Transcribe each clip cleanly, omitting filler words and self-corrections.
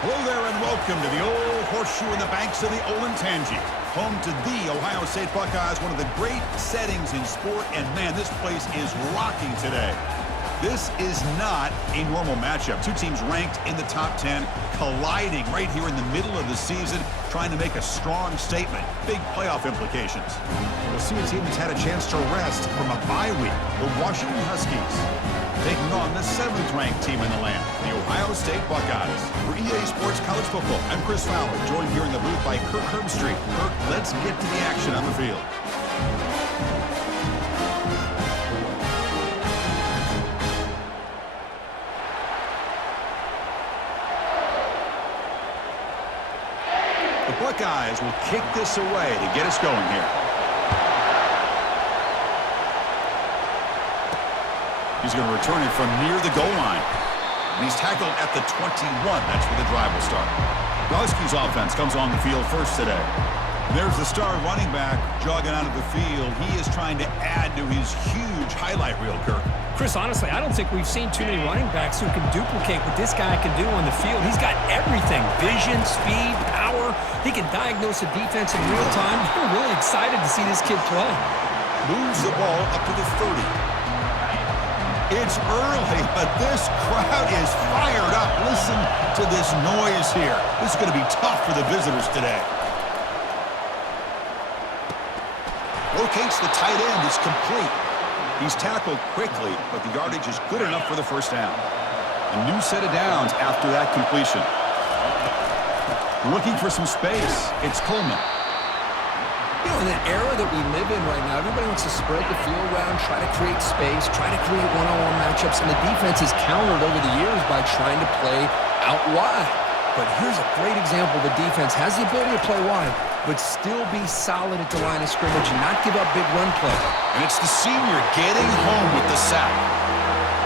Hello there and welcome to the old horseshoe in the banks of the Olentangy, home to the Ohio State Buckeyes, one of the great settings in sport, and man, this place is rocking today. This is not a normal matchup. Two teams ranked in the top 10, colliding right here in the middle of the season, trying to make a strong statement. Big playoff implications. We'll see a team that's had a chance to rest from a bye week, the Washington Huskies, taking on the 7th-ranked team in the land, the Ohio State Buckeyes. For EA Sports College Football, I'm Chris Fowler, joined here in the booth by Kirk Herbstreit. Kirk, let's get to the action on the field. The Buckeyes will kick this away to get us going here. He's going to return it from near the goal line. And he's tackled at the 21. That's where the drive will start. The Huskies offense comes on the field first today. And there's the star running back jogging out of the field. He is trying to add to his huge highlight reel, Kirk. Chris, honestly, I don't think we've seen too many running backs who can duplicate what this guy can do on the field. He's got everything: vision, speed, power. He can diagnose a defense in real time. I'm really excited to see this kid play. Moves the ball up to the 30. It's early, but this crowd is fired up. Listen to this noise here. This is going to be tough for the visitors today. Locates the tight end. It's complete. He's tackled quickly, but the yardage is good enough for the first down. A new set of downs after that completion. Looking for some space. It's Coleman. You know, in an era that we live in right now, everybody wants to spread the field around, try to create space, try to create one-on-one matchups, and the defense has countered over the years by trying to play out wide. But here's a great example. The defense has the ability to play wide, but still be solid at the line of scrimmage and not give up big run play. And it's the senior getting home with the sack.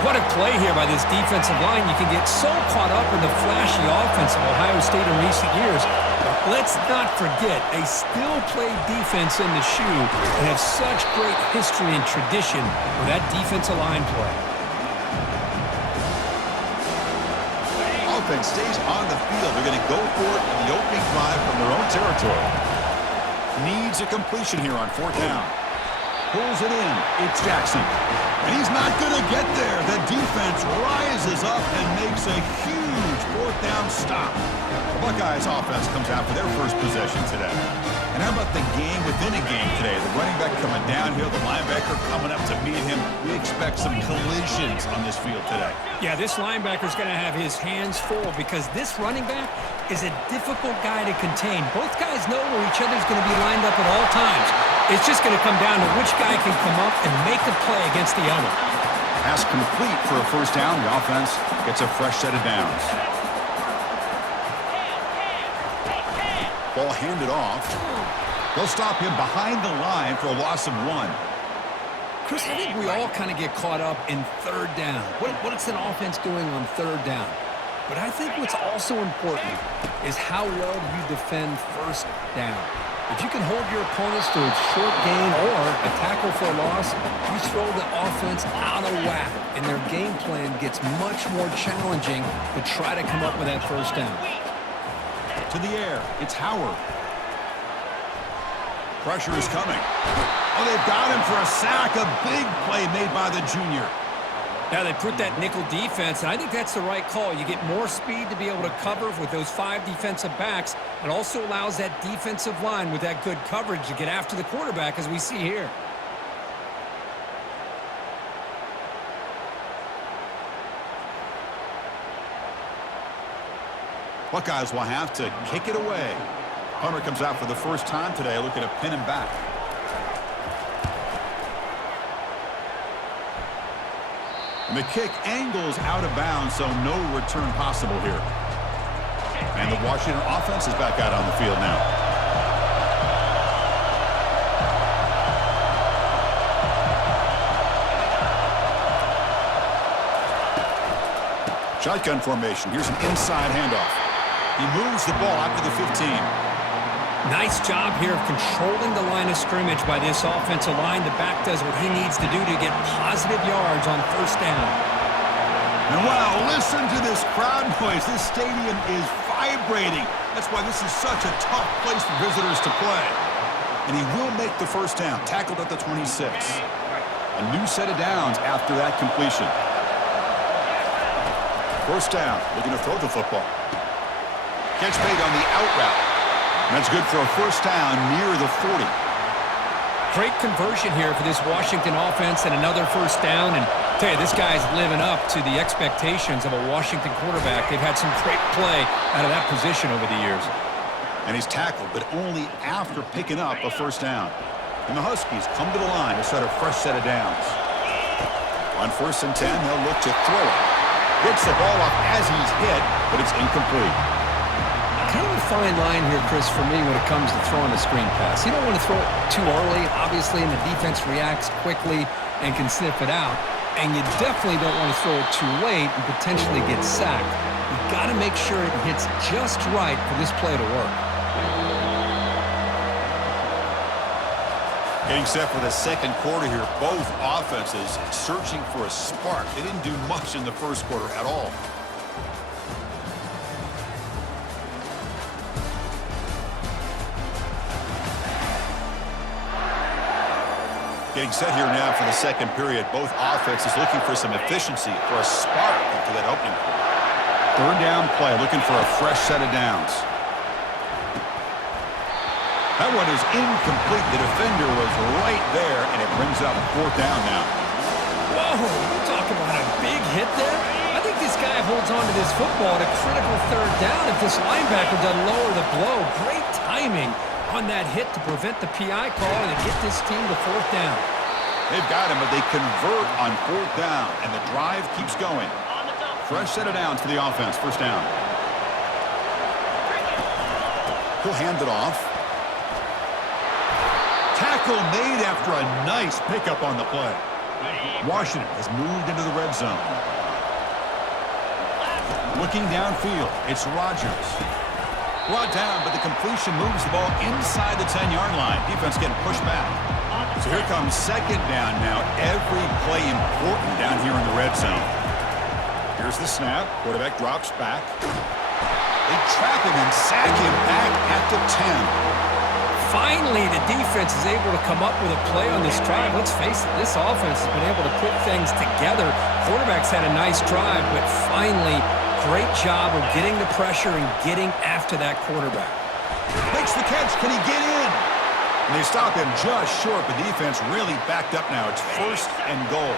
What a play here by this defensive line. You can get so caught up in the flashy offense of Ohio State in recent years. But let's not forget, they still play defense in the shoe and have such great history and tradition with that defensive line play. Offense stays on the field. They're going to go for it in the opening drive from their own territory. Needs a completion here on 4th down. Pulls it in. It's Jackson. And he's not going to get there. The defense rises up and makes a huge 4th down stop. The Buckeyes offense comes out for their first possession today. And how about the game within a game today? The running back coming downhill, the linebacker coming up to meet him. We expect some collisions on this field today. Yeah, this linebacker's going to have his hands full because this running back is a difficult guy to contain. Both guys know where each other's going to be lined up at all times. It's just going to come down to which guy can come up and make a play against the other. Pass complete for a first down. The offense gets a fresh set of downs. Ball handed off. They'll stop him behind the line for a loss of 1. Chris, I think we all kind of get caught up in 3rd down. What is an offense doing on 3rd down? But I think what's also important is how well you defend 1st down. If you can hold your opponents to a short gain or a tackle for a loss, you throw the offense out of whack, and their game plan gets much more challenging to try to come up with that 1st down. To the air, it's Howard. Pressure is coming. Oh, they've got him for a sack. A big play made by the junior. Now they put that nickel defense, and I think that's the right call. You get more speed to be able to cover with those 5 defensive backs. It also allows that defensive line with that good coverage to get after the quarterback, as we see here. Buckeyes will have to kick it away. Hunter comes out for the first time today, looking to pin him back. And the kick angles out of bounds, so no return possible here. And the Washington offense is back out on the field now. Shotgun formation. Here's an inside handoff. He moves the ball out to the 15. Nice job here of controlling the line of scrimmage by this offensive line. The back does what he needs to do to get positive yards on 1st down. And wow, listen to this crowd noise. This stadium is vibrating. That's why this is such a tough place for visitors to play. And he will make the first down, tackled at the 26. A new set of downs after that completion. First down, looking to throw the football. Catch made on the out route. And that's good for a first down near the 40. Great conversion here for this Washington offense and another first down. And I tell you, this guy's living up to the expectations of a Washington quarterback. They've had some great play out of that position over the years. And he's tackled, but only after picking up a first down. And the Huskies come to the line to set a fresh set of downs. On 1st and 10, they'll look to throw it. Gets the ball off as he's hit, but it's incomplete. Kind of a fine line here, Chris, for me when it comes to throwing a screen pass. You don't want to throw it too early, obviously, and the defense reacts quickly and can sniff it out. And you definitely don't want to throw it too late and potentially get sacked. You've got to make sure it hits just right for this play to work. Getting set for the second quarter here. Both offenses searching for a spark. They didn't do much in the first quarter at all. Getting set here now for the second period. Both offenses looking for some efficiency, for a spark after that opening quarter. Third down play, looking for a fresh set of downs. That one is incomplete. The defender was right there, and it brings up fourth down now. Whoa, you're talking about a big hit there? I think this guy holds on to this football at a critical third down if this linebacker doesn't lower the blow. Great timing on that hit to prevent the PI call and to get this team to fourth down. They've got him, but they convert on fourth down, and the drive keeps going. Fresh set of downs for the offense. First down. He'll hand it off. Tackle made after a nice pickup on the play. Washington has moved into the red zone. Looking downfield, it's Rogers. Brought down, but the completion moves the ball inside the 10-yard line. Defense getting pushed back. So here comes second down now. Every play important down here in the red zone. Here's the snap. Quarterback drops back. They trap him and sack him back at the 10. Finally, the defense is able to come up with a play on this drive. Let's face it, this offense has been able to put things together. Quarterback's had a nice drive, but finally, great job of getting the pressure and getting after that quarterback. Makes the catch. Can he get in? And they stop him just short. The defense really backed up now. It's 1st and goal.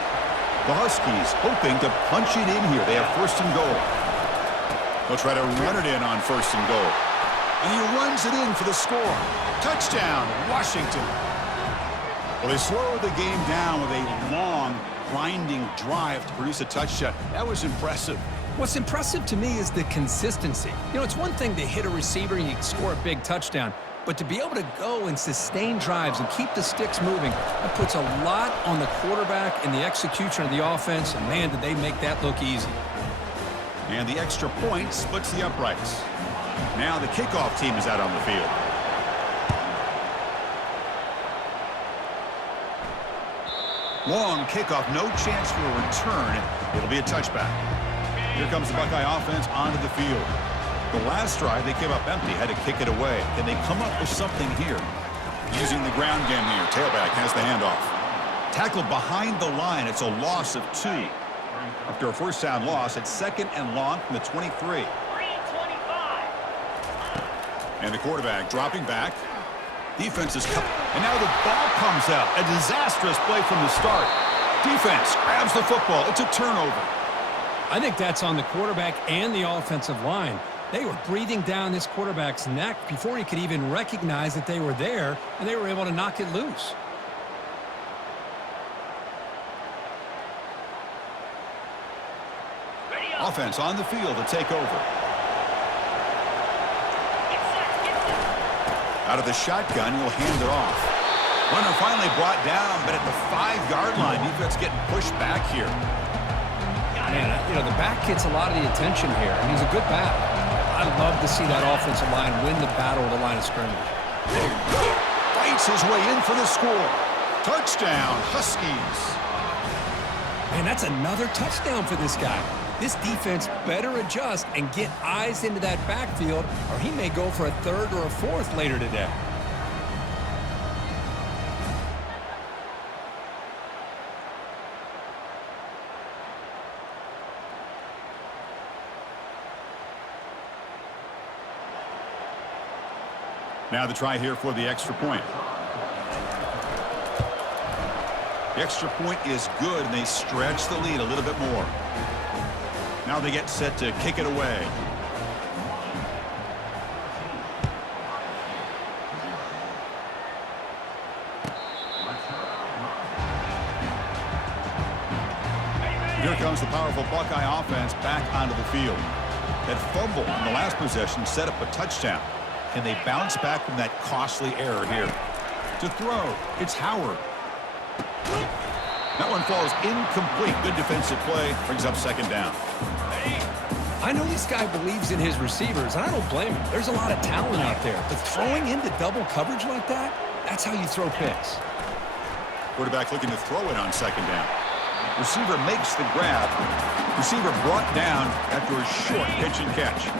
The Huskies hoping to punch it in here. They have 1st and goal. They'll try to run it in on 1st and goal. And he runs it in for the score. Touchdown, Washington. Well, they slowed the game down with a long, grinding drive to produce a touchdown. That was impressive. What's impressive to me is the consistency. You know, it's one thing to hit a receiver and you score a big touchdown, but to be able to go and sustain drives and keep the sticks moving, that puts a lot on the quarterback and the execution of the offense, and man, did they make that look easy. And the extra point splits the uprights. Now the kickoff team is out on the field. Long kickoff, no chance for a return. It'll be a touchback. Here comes the Buckeye offense onto the field. The last drive, they came up empty, had to kick it away. Can they come up with something here? Using the ground game here. Tailback has the handoff. Tackled behind the line. It's a loss of 2. After a first down loss, it's 2nd and long from the 23. And the quarterback dropping back. Defense is coming. And now the ball comes out. A disastrous play from the start. Defense grabs the football. It's a turnover. I think that's on the quarterback and the offensive line. They were breathing down this quarterback's neck before he could even recognize that they were there, and they were able to knock it loose. Offense on the field to take over. Out of the shotgun, he'll hand it off. Runner finally brought down, but at the 5-yard line, defense getting pushed back here. Man, you know, the back gets a lot of the attention here, and he's a good back. I'd love to see that offensive line win the battle at the line of scrimmage. Fights his way in for the score. Touchdown, Huskies. Man, that's another touchdown for this guy. This defense better adjust and get eyes into that backfield, or he may go for a third or a fourth later today. Now the try here for the extra point. The extra point is good, and they stretch the lead a little bit more. Now they get set to kick it away. Here comes the powerful Buckeye offense back onto the field. That fumble in the last possession set up a touchdown. Can they bounce back from that costly error here? To throw, it's Howard. That one falls incomplete. Good defensive play. Brings up second down. I know this guy believes in his receivers, and I don't blame him. There's a lot of talent out there. But throwing into double coverage like that, that's how you throw picks. Quarterback looking to throw it on second down. Receiver makes the grab. Receiver brought down after a short pitch and catch.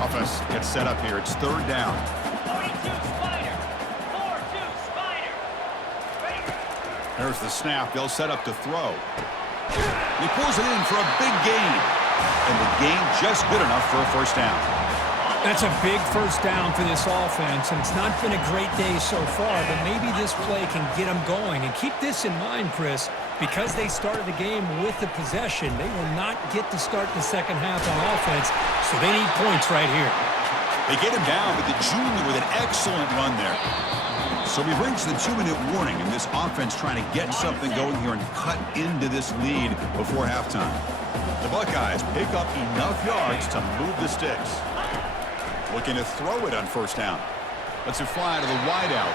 Offense gets set up here. It's third down. 42 Spider. 4-2 Spider. There's the snap. They'll set up to throw. He pulls it in for a big gain. And the gain just good enough for a first down. That's a big first down for this offense, and it's not been a great day so far, but maybe this play can get them going. And keep this in mind, Chris, because they started the game with the possession, they will not get to start the second half on offense, so they need points right here. They get him down, but the junior with an excellent run there. So we've reached the 2-minute warning, and this offense trying to get something going here and cut into this lead before halftime. The Buckeyes pick up enough yards to move the sticks. Looking to throw it on first down. Lets it fly to the wideout.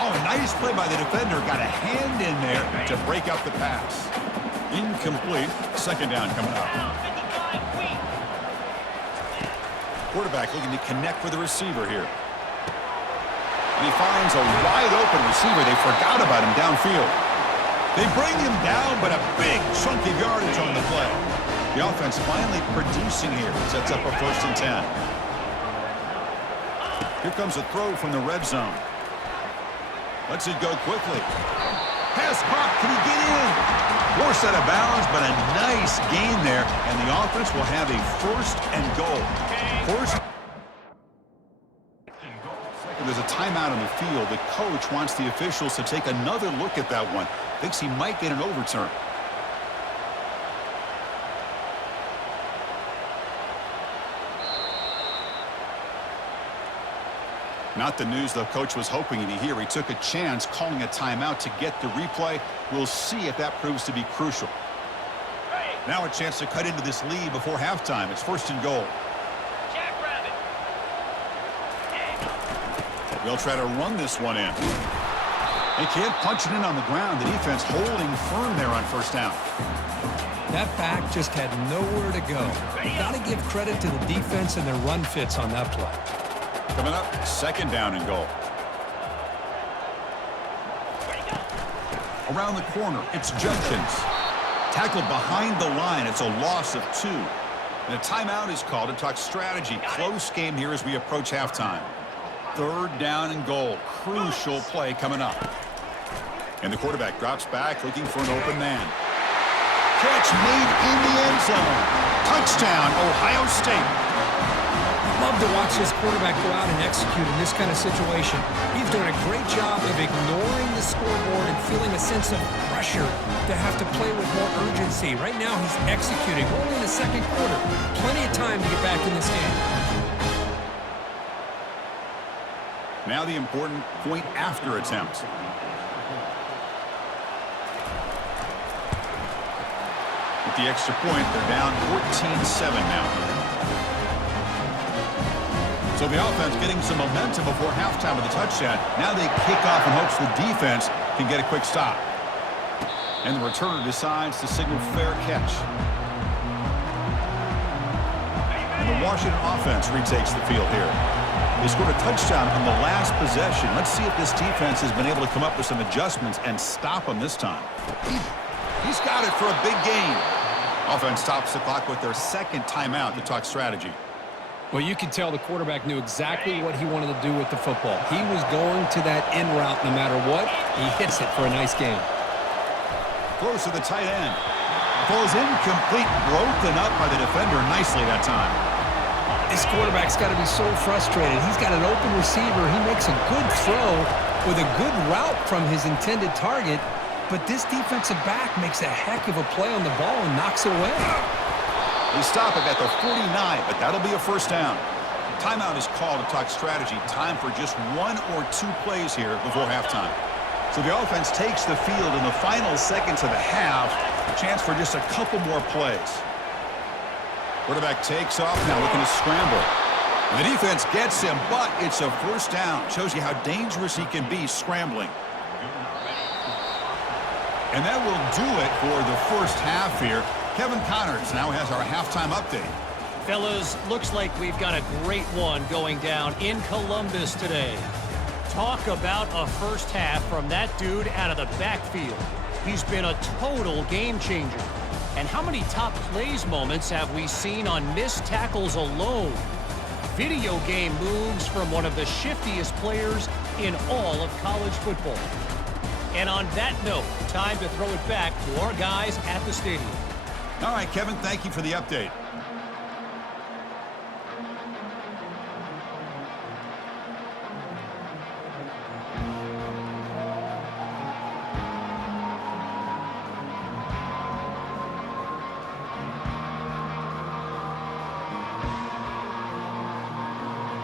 Oh, a nice play by the defender. Got a hand in there to break up the pass. Incomplete. Second down coming up. Quarterback looking to connect with the receiver here. And he finds a wide open receiver. They forgot about him downfield. They bring him down, but a big chunk of yardage on the play. The offense finally producing here. Sets up a 1st and 10. Here comes a throw from the red zone. Lets it go quickly. Pass caught. Can he get in? Forced out of bounds, but a nice gain there. And the offense will have a 1st and goal. First. There's a timeout on the field. The coach wants the officials to take another look at that one. Thinks he might get an overturn. Not the news the coach was hoping to hear. He took a chance calling a timeout to get the replay. We'll see if that proves to be crucial. Now a chance to cut into this lead before halftime. It's 1st and goal. They'll try to run this one in. They can't punch it in on the ground. The defense holding firm there on first down. That back just had nowhere to go. Got to give credit to the defense and their run fits on that play. Coming up, 2nd down and goal. Around the corner, it's Judkins. Tackled behind the line. It's a loss of 2. And a timeout is called to talk strategy. Close game here as we approach halftime. 3rd down and goal. Crucial play coming up. And the quarterback drops back looking for an open man. Catch made in the end zone. Touchdown, Ohio State. Love to watch this quarterback go out and execute in this kind of situation. He's doing a great job of ignoring the scoreboard and feeling a sense of pressure to have to play with more urgency. Right now he's executing. We're only in the 2nd quarter. Plenty of time to get back in this game. Now the important point after attempt. With the extra point, they're down 14-7 now. So the offense getting some momentum before halftime with the touchdown. Now they kick off in hopes the defense can get a quick stop. And the returner decides to signal fair catch. And the Washington offense retakes the field here. They scored a touchdown on the last possession. Let's see if this defense has been able to come up with some adjustments and stop them this time. He's got it for a big gain. Offense stops the clock with their second timeout to talk strategy. Well, you could tell the quarterback knew exactly what he wanted to do with the football. He was going to that in route no matter what. He hits it for a nice game. Close to the tight end. Falls incomplete, broken up by the defender nicely that time. This quarterback's got to be so frustrated. He's got an open receiver. He makes a good throw with a good route from his intended target, but this defensive back makes a heck of a play on the ball and knocks it away. They stop him at the 49, but that'll be a first down. Timeout is called to talk strategy. Time for just 1 or 2 plays here before halftime. So the offense takes the field in the final seconds of the half. A chance for just a couple more plays. Quarterback takes off now, looking to scramble. And the defense gets him, but it's a first down. Shows you how dangerous he can be scrambling. And that will do it for the first half here. Kevin Connors now has our halftime update. Fellas, looks like we've got a great one going down in Columbus today. Talk about a first half from that dude out of the backfield. He's been a total game changer. And how many top plays moments have we seen on missed tackles alone? Video game moves from one of the shiftiest players in all of college football. And on that note, time to throw it back to our guys at the stadium. All right, Kevin, thank you for the update.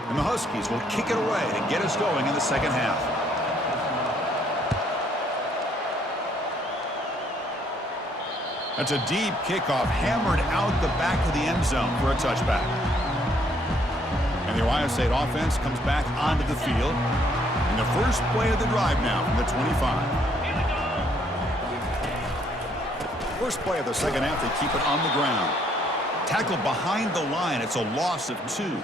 And the Huskies will kick it away to get us going in the second half. That's a deep kickoff, hammered out the back of the end zone for a touchback. And the Ohio State offense comes back onto the field. And the first play of the drive now from the 25. First play of the second half, they keep it on the ground. Tackle behind the line, it's a loss of 2.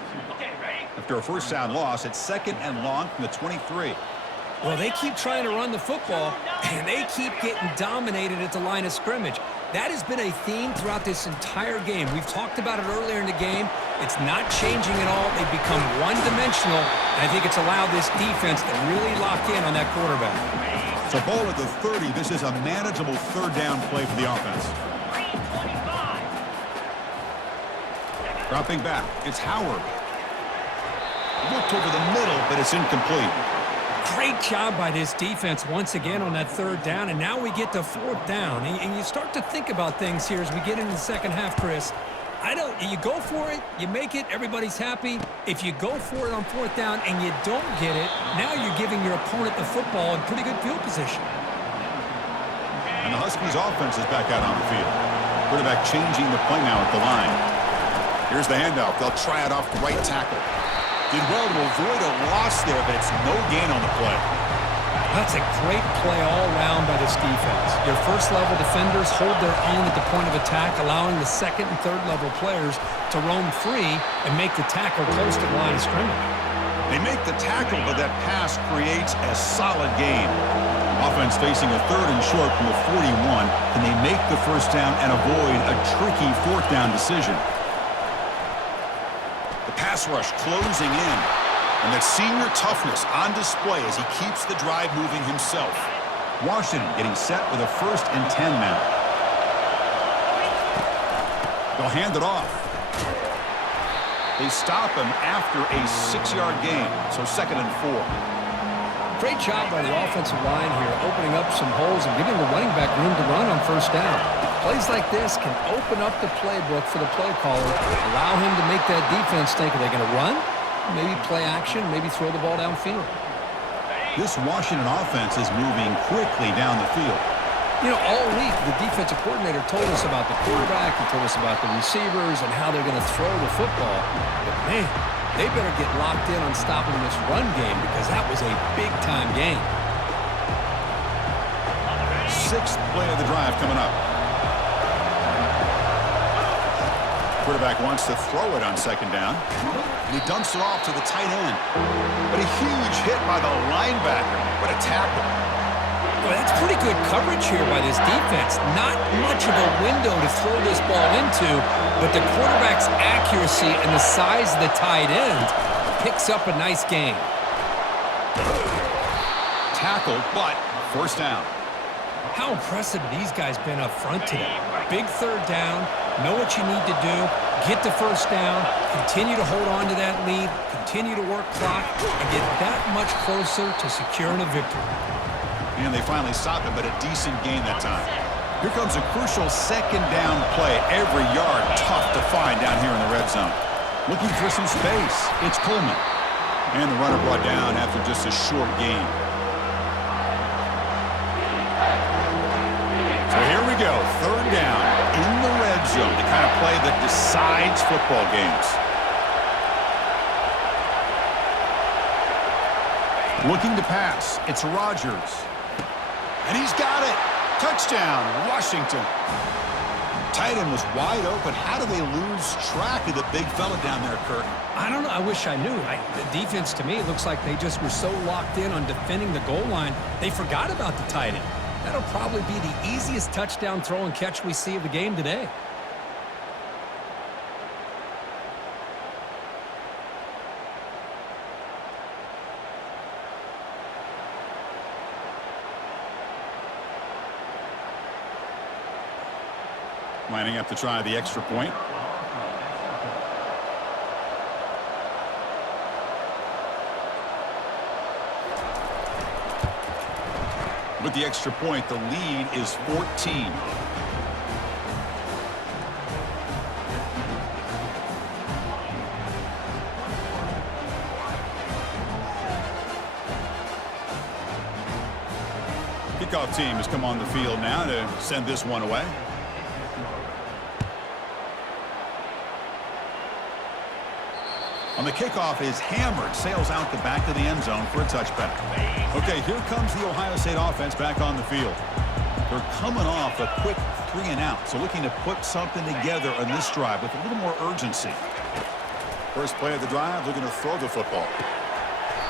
After a first down loss, it's second and long from the 23. Well, they keep trying to run the football, and they keep getting dominated at the line of scrimmage. That has been a theme throughout this entire game. We've talked about it earlier in the game. It's not changing at all. They've become one-dimensional, and I think it's allowed this defense to really lock in on that quarterback. So ball at the 30. This is a manageable third down play for the offense. Dropping back, it's Howard. Looked over the middle, but it's incomplete. Great job by this defense once again on that third down, and now we get to fourth down. And you start to think about things here as we get into the second half, Chris. You go for it, you make it, everybody's happy. If you go for it on fourth down and you don't get it, now you're giving your opponent the football in pretty good field position. And the Huskies offense is back out on the field. Quarterback changing the play now at the line. Here's the handoff. They'll try it off the right tackle. Did well to avoid a loss there, but it's no gain on the play. That's a great play all around by this defense. Your first-level defenders hold their own at the point of attack, allowing the second and third-level players to roam free and make the tackle close to the line of scrimmage. They make the tackle, but that pass creates a solid gain. Offense facing a third and short from the 41. Can they make the first down and avoid a tricky fourth down decision? The pass rush closing in. And that senior toughness on display as he keeps the drive moving himself. Washington getting set with a 1st and 10 now. They'll hand it off. They stop him after a 6-yard gain, so 2nd and 4. Great job by the offensive line here, opening up some holes and giving the running back room to run on first down. Plays like this can open up the playbook for the play caller, allow him to make that defense think, are they going to run? Maybe play action, maybe throw the ball downfield. This Washington offense is moving quickly down the field. You know, all week, the defensive coordinator told us about the quarterback, he told us about the receivers and how they're going to throw the football. But, man, they better get locked in on stopping this run game because that was a big-time game. 6th play of the drive coming up. Quarterback wants to throw it on 2nd down. And he dumps it off to the tight end. But a huge hit by the linebacker. What a tackle. Well, that's pretty good coverage here by this defense. Not much of a window to throw this ball into, but the quarterback's accuracy and the size of the tight end picks up a nice gain. Tackled, but first down. How impressive have these guys been up front today? Big third down, know what you need to do, get the first down, continue to hold on to that lead, continue to work clock, and get that much closer to securing a victory. And they finally stopped him, but a decent gain that time. Here comes a crucial second down play. Every yard tough to find down here in the red zone. Looking for some space. It's Coleman. And the runner brought down after just a short gain. So here we go, third down in the red zone, the kind of play that decides football games. Looking to pass, it's Rodgers. And he's got it. Touchdown, Washington. Tight end was wide open. How do they lose track of the big fella down there, Kirk? I don't know. I wish I knew. The defense, to me, looks like they just were so locked in on defending the goal line, they forgot about the tight end. That'll probably be the easiest touchdown throw and catch we see of the game today. Lining up to try the extra point. With the extra point, the lead is 14. Kickoff team has come on the field now to send this one away. On the kickoff is hammered, sails out the back of the end zone for a touchback. Okay, here comes the Ohio State offense back on the field. They're coming off a quick 3-and-out, so looking to put something together on this drive with a little more urgency. First play of the drive, looking to throw the football.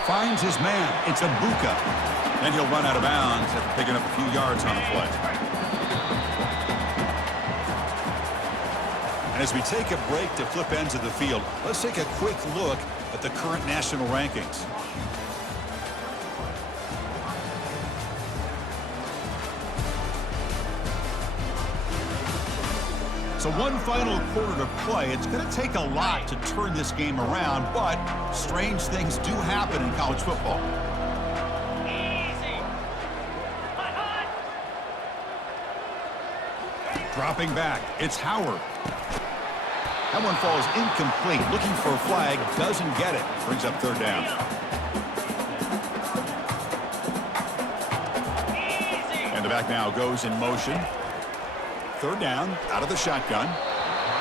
Finds his man. It's Abuka. Then he'll run out of bounds after picking up a few yards on the play. And as we take a break to flip ends of the field, let's take a quick look at the current national rankings. So one final quarter to play. It's going to take a lot to turn this game around, but strange things do happen in college football. Dropping back, it's Howard. That one falls incomplete. Looking for a flag, doesn't get it. Brings up third down. And the back now goes in motion. Third down, out of the shotgun.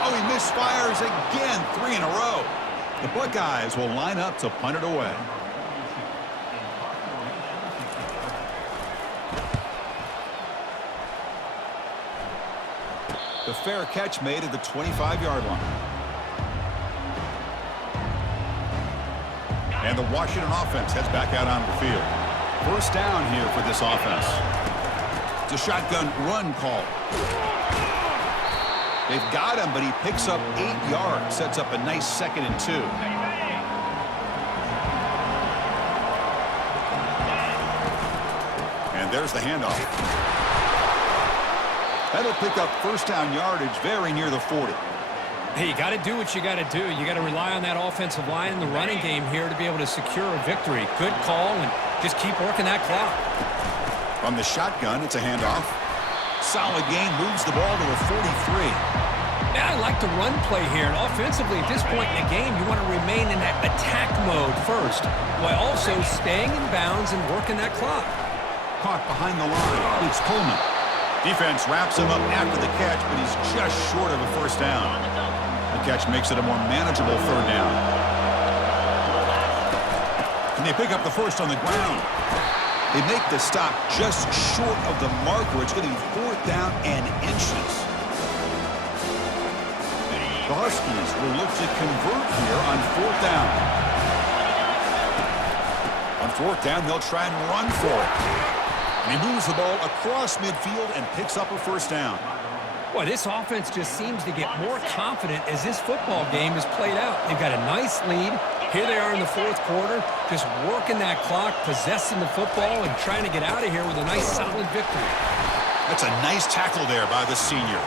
Oh, he misfires again, 3 in a row. The Buckeyes will line up to punt it away. The fair catch made at the 25-yard line. And the Washington offense heads back out onto the field. First down here for this offense. It's a shotgun run call. They've got him, but he picks up 8 yards. Sets up a nice 2nd and 2. And there's the handoff. That'll pick up first down yardage very near the 40. Hey, you got to do what you got to do. You got to rely on that offensive line in the running game here to be able to secure a victory. Good call, and just keep working that clock. From the shotgun, it's a handoff. Solid gain, moves the ball to the 43. Yeah, I like the run play here. And offensively, at this point in the game, you want to remain in that attack mode first, while also staying in bounds and working that clock. Caught behind the line. It's Coleman. Defense wraps him up after the catch, but he's just short of a first down. The catch makes it a more manageable third down. And they pick up the first on the ground. They make the stop just short of the marker. It's going to be fourth down and inches. The Huskies will look to convert here on fourth down. On fourth down, they'll try and run for it. And he moves the ball across midfield and picks up a first down. Well, this offense just seems to get more confident as this football game is played out. They've got a nice lead. Here they are in the fourth quarter, just working that clock, possessing the football, and trying to get out of here with a nice, solid victory. That's a nice tackle there by the senior.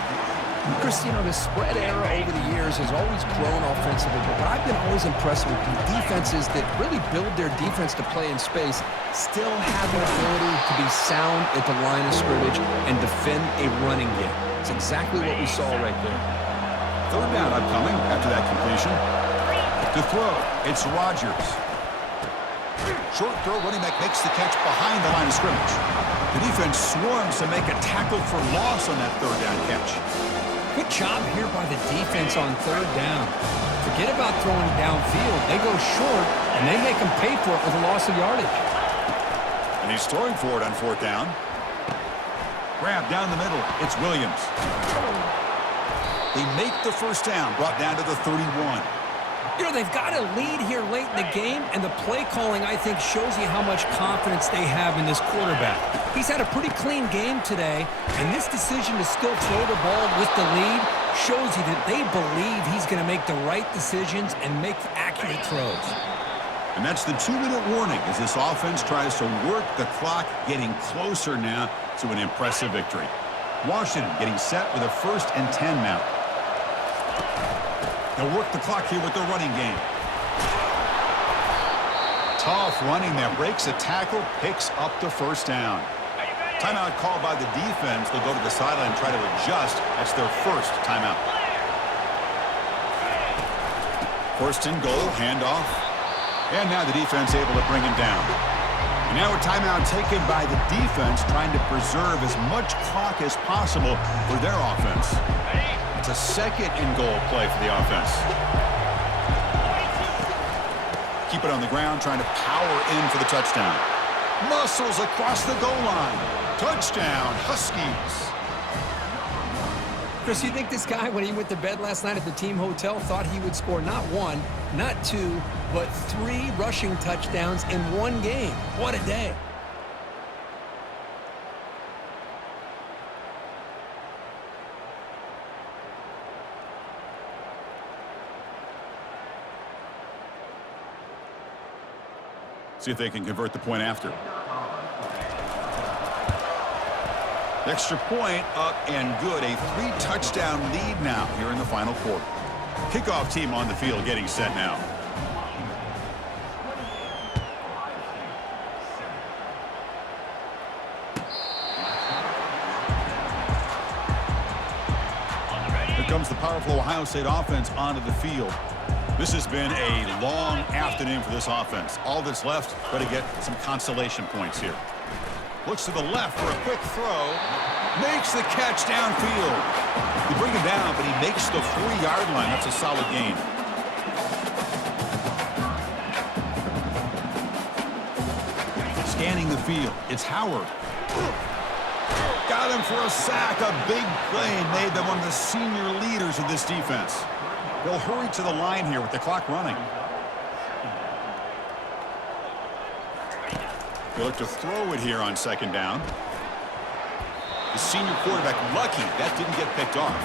Chris, you know, the spread era over the years has always grown offensively, but I've been always impressed with defenses that really build their defense to play in space, still have an ability to be sound at the line of scrimmage and defend a running game. It's exactly what we saw right there. Third down upcoming after that completion. To throw, it's Rodgers. Short throw, running back makes the catch behind the line of scrimmage. The defense swarms to make a tackle for loss on that third down catch. Good job here by the defense on third down. Forget about throwing downfield. They go short, and they make them pay for it with a loss of yardage. And he's throwing for it on fourth down. Grab down the middle. It's Williams. They make the first down, brought down to the 31. You know, they've got a lead here late in the game, and the play calling, I think, shows you how much confidence they have in this quarterback. He's had a pretty clean game today, and this decision to still throw the ball with the lead shows you that they believe he's going to make the right decisions and make accurate throws. And that's the 2-minute warning as this offense tries to work the clock, getting closer now to an impressive victory. Washington getting set with a 1st and 10 now. They'll work the clock here with their running game. Tough running there. Breaks a tackle, picks up the first down. Timeout called by the defense. They'll go to the sideline and try to adjust. That's their first timeout. 1st and goal, handoff. And now the defense able to bring him down. And now a timeout taken by the defense, trying to preserve as much clock as possible for their offense. It's a 2nd and goal play for the offense. Keep it on the ground, trying to power in for the touchdown. Muscles across the goal line. Touchdown, Huskies. Chris, you think this guy, when he went to bed last night at the team hotel, thought he would score not 1, not 2, but 3 rushing touchdowns in one game? What a day. See if they can convert the point after. Extra point up and good. A 3-touchdown lead now here in the final quarter. Kickoff team on the field getting set now. Here comes the powerful Ohio State offense onto the field. This has been a long afternoon for this offense. All that's left, got to get some consolation points here. Looks to the left for a quick throw. Makes the catch downfield. They bring him down, but he makes the 4-yard line. That's a solid gain. Scanning the field. It's Howard. Got him for a sack. A big play made them one of the senior leaders of this defense. They'll hurry to the line here with the clock running. They look to throw it here on 2nd down. The senior quarterback lucky that didn't get picked off.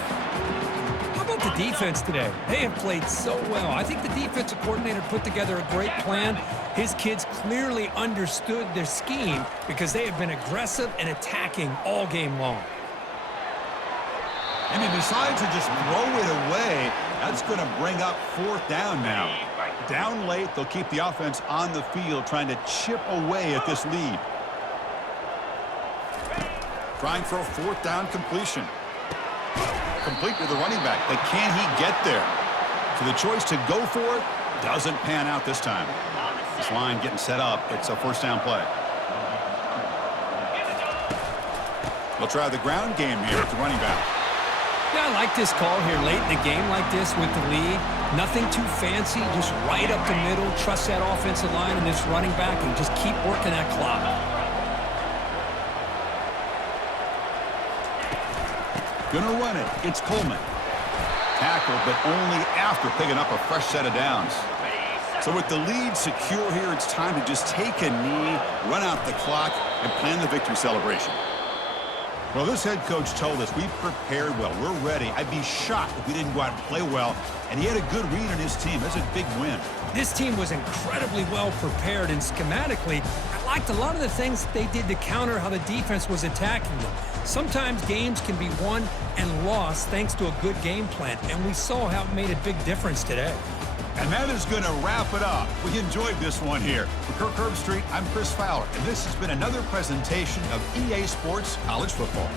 How about the defense today? They have played so well. I think the defensive coordinator put together a great plan. His kids clearly understood their scheme because they have been aggressive and attacking all game long. I mean, besides to just throw it away, that's going to bring up 4th down now. Down late, they'll keep the offense on the field trying to chip away at this lead. Trying for a 4th down completion. Complete to the running back, but can he get there? So the choice to go for it doesn't pan out this time. This line getting set up. It's a 1st down play. They'll try the ground game here at the running back. Yeah, I like this call here late in the game like this with the lead. Nothing too fancy, just right up the middle. Trust that offensive line and this running back and just keep working that clock. Gonna run it. It's Coleman. Tackle, but only after picking up a fresh set of downs. So with the lead secure here, it's time to just take a knee, run out the clock, and plan the victory celebration. Well, this head coach told us we prepared well. We're ready. I'd be shocked if we didn't go out and play well. And he had a good read on his team. That's a big win. This team was incredibly well prepared, and schematically, I liked a lot of the things that they did to counter how the defense was attacking them. Sometimes games can be won and lost thanks to a good game plan, and we saw how it made a big difference today. And that is going to wrap it up. We enjoyed this one here. For Kirk Herbstreit, I'm Chris Fowler, and this has been another presentation of EA Sports College Football.